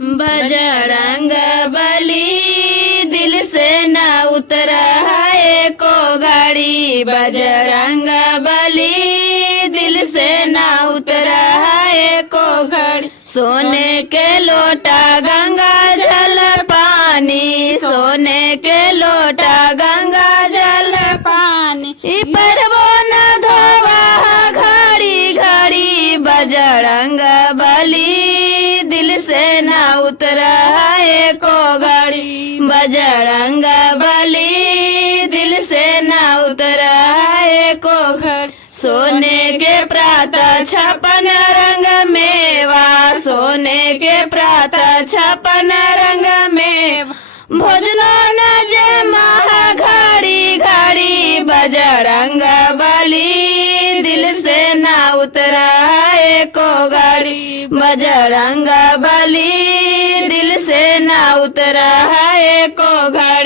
बजरंग बली दिल से न उतरा है को घड़ी। बजरंग बली दिल से न उतरा है को घड़ी। सोने के लोटा गंगा जल पानी, सोने के लोटा गंगा जल पानी। पर वो न धोवा घड़ी घड़ी। बजरंग बली दिल से न उतरा है को घड़ी। बजरंग बली दिल से न उतरा है को घड़ी। सोने के प्रात छपन रंग मेवा, सोने के प्रात छपन रंग मेवा। भोजनो न जे महा घड़ी घड़ी। बजरंग बली दिल से न उतरा है को घड़ी। बजरंग बली दिल से न उतरा है को घड़ी।